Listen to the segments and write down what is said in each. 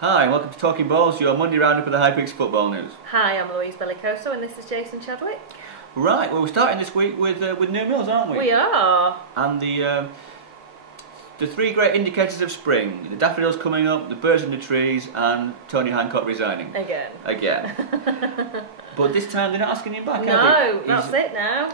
Hi, and welcome to Talking Balls, your Monday roundup of the High Peaks football news. Hi, I'm Louise Bellicoso and this is Jason Chadwick. Right, well we're starting this week with New Mills, aren't we? We are. And the three great indicators of spring: the daffodils coming up, the birds in the trees, and Tony Hancock resigning. Again. But this time they're not asking him back, No, that's it now.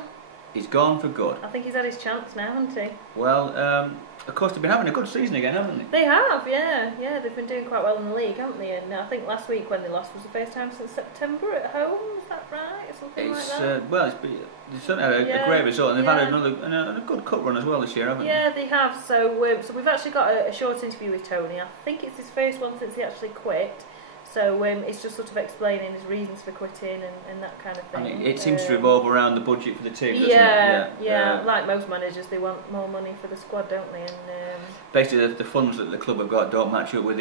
He's gone for good. I think he's had his chance now, hasn't he? Well, of course they've been having a good season again, haven't they? They have, yeah. They've been doing quite well in the league, haven't they? And I think last week when they lost was the first time since September at home. Is that right? Or something like that. They've certainly had a great result, and they've had a good cup run as well this year, haven't they? Yeah, they have. So we've actually got a short interview with Tony. I think it's his first one since he actually quit. So it's just sort of explaining his reasons for quitting and that kind of thing. And it seems to revolve around the budget for the team, doesn't it? Yeah. Like most managers, they want more money for the squad, don't they? And basically, the funds that the club have got don't match up with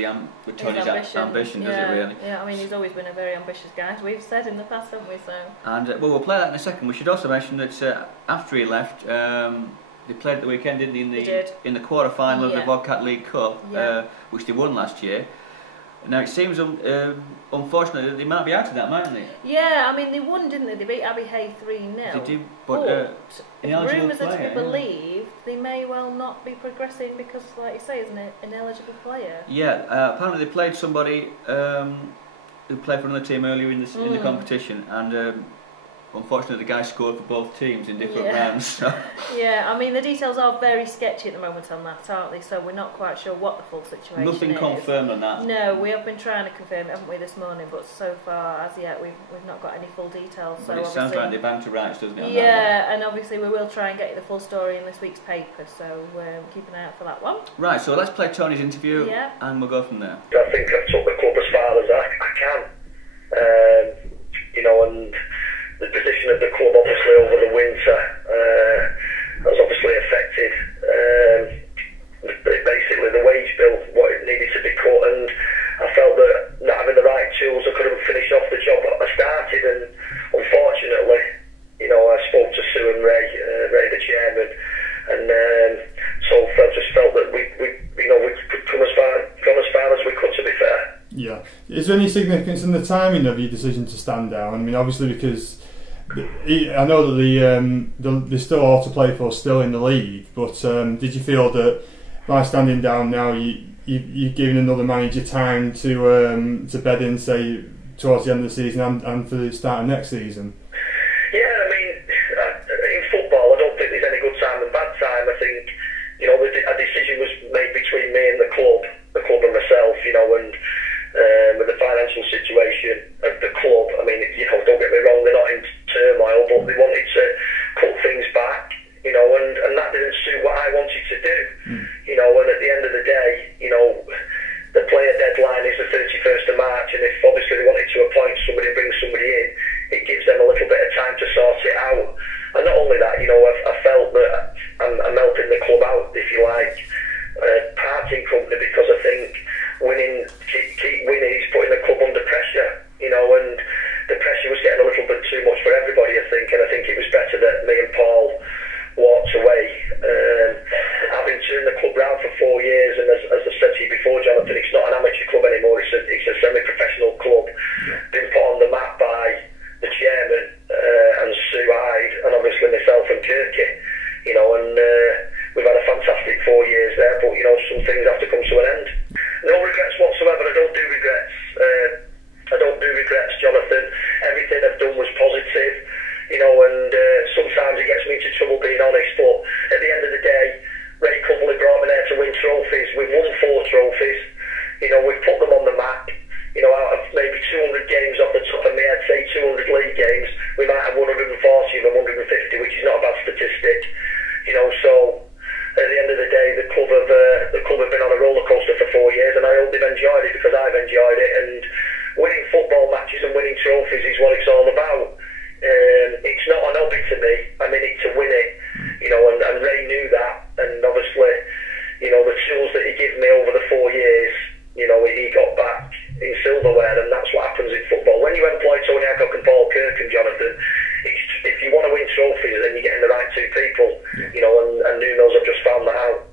Tony's ambition, does it really? Yeah, I mean, he's always been a very ambitious guy, as we've said in the past, haven't we? So. And we'll play that in a second. We should also mention that after he left, they played at the weekend, didn't they? In the quarter-final of the Vodcat League Cup, which they won last year. Now it seems unfortunate that they might be out of that, mightn't they? Yeah, I mean they won, didn't they? They beat Abbey Hay 3-0. They did, but if rumours are to be believed, they may well not be progressing because, like you say, is an ineligible player. Yeah, apparently they played somebody who played for another team earlier in the competition, and unfortunately the guy scored for both teams in different rounds. So. Yeah, I mean the details are very sketchy at the moment on that, aren't they? So we're not quite sure what the full situation is. Nothing confirmed on that. No, we have been trying to confirm it, haven't we, this morning? But so far, as yet, we've not got any full details. So it sounds like they're bound to rights, doesn't it? Yeah, and obviously we will try and get you the full story in this week's paper. So keep an eye out for that one. Right, so let's play Tony's interview, and we'll go from there. I think I've took the club as far as I can. And the position of the club obviously over the winter has obviously affected basically the wage bill, what it needed to be cut, and I felt that not having the right tools I couldn't finish off the job that I started, and unfortunately I spoke to Sue and Ray the chairman, and so I just felt that we could come as far as we could, to be fair. Yeah. Is there any significance in the timing of your decision to stand down? I mean, obviously because I know that they still ought to play for still in the league, but did you feel that by standing down now you're giving another manager time to bed in, say, towards the end of the season and for the start of next season? Yeah, I mean, in football I don't think there's any good time and bad time. I think a decision was made between me and the club and myself, and with the financial situation of the club. I mean, don't get me wrong, they're not in turmoil, but they wanted to cut things back, and that didn't suit what I wanted to do, and at the end of the day, the player deadline is the 31st of March, and if obviously they wanted to appoint somebody and bring somebody in, it gives them a little bit of time to sort it out. And not only that, I felt that I'm helping the club out, if you like, parting company, because I think keep winning is putting the club under pressure, and the pressure was getting a little bit too much for everybody, I think, and I think it was better that me and Paul walked away. Having turned the club round for 4 years, and as I said to you before, Jonathan, it's not an amateur club anymore, it's a semi-professional club, been put on the map by the chairman and Sue Hyde, and obviously myself and Kirky, and we've had a fantastic 4 years there, but some things have to come to an end. No regrets whatsoever. I don't do regrets, Jonathan. Everything I've done was positive, and sometimes it gets me into trouble being honest, but at the end of the day, Ray Cumberley brought me there to win trophies. We've won 4 trophies. We've put them on the map. Out of maybe 200 games off the top of my head, say 200 league games, we might have 140 of them, 150, which is not a bad statistic. So at the end of the day, the club have been on a roller coaster for 4 years, and I hope they've enjoyed it because I've enjoyed it. And winning football matches and winning trophies is what it's all about. It's not an hobby to me. I'm in it to win it, and Ray knew that. And obviously, the tools that he gave me over the 4 years, he got back in silverware, and that's what happens in football. When you employ Tony Hancock and Paul Kirk and Jonathan, if you want to win trophies, then you're getting the right two people, and New Mills have just found that out.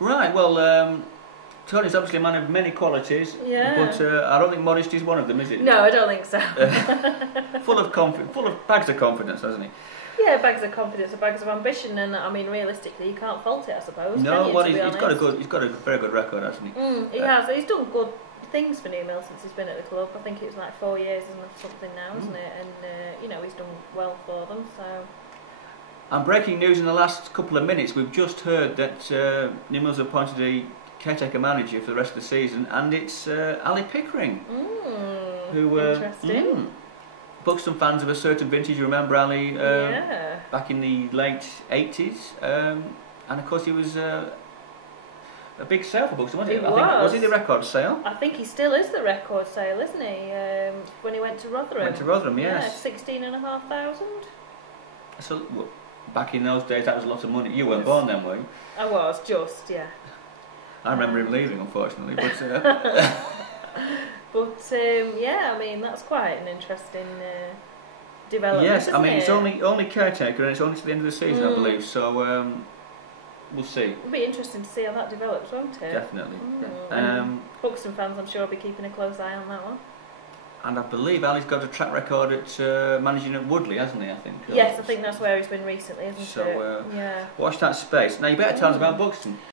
Right, well, Tony's obviously a man of many qualities, yeah. but I don't think modesty is one of them, is it? No, I don't think so. full of bags of confidence, hasn't he? Yeah, bags of confidence and bags of ambition, and I mean, realistically, you can't fault it, I suppose. No, can well, you, he's got a very good record, hasn't he? He has. He's done good things for New Mill since he's been at the club. I think it was like 4 years and something now, isn't it? And you know, he's done well for them. So. And breaking news in the last couple of minutes, we've just heard that New Mill's appointed a caretaker manager for the rest of the season, and it's Ali Pickering. Who interesting. Buxton fans of a certain vintage remember Ali back in the late 80s, and of course he was a big sale for Buxton, wasn't he? Was he the record sale? I think he still is the record sale, isn't he? When he went to Rotherham. Went to Rotherham, yes. Yeah, 16,500. So back in those days, that was a lot of money. You weren't born then, were you? I was, just, yeah. I remember him leaving, unfortunately, but. But yeah, I mean that's quite an interesting development. Yes, isn't I mean it? it's only caretaker and it's only to the end of the season, I believe. So we'll see. It'll be interesting to see how that develops, won't it? Definitely. Buxton fans, I'm sure, will be keeping a close eye on that one. And I believe Ali's got a track record at managing at Woodley, hasn't he? I think. Yes, I think that's where he's been recently, isn't it? So watch that space. Now you better tell us about Buxton.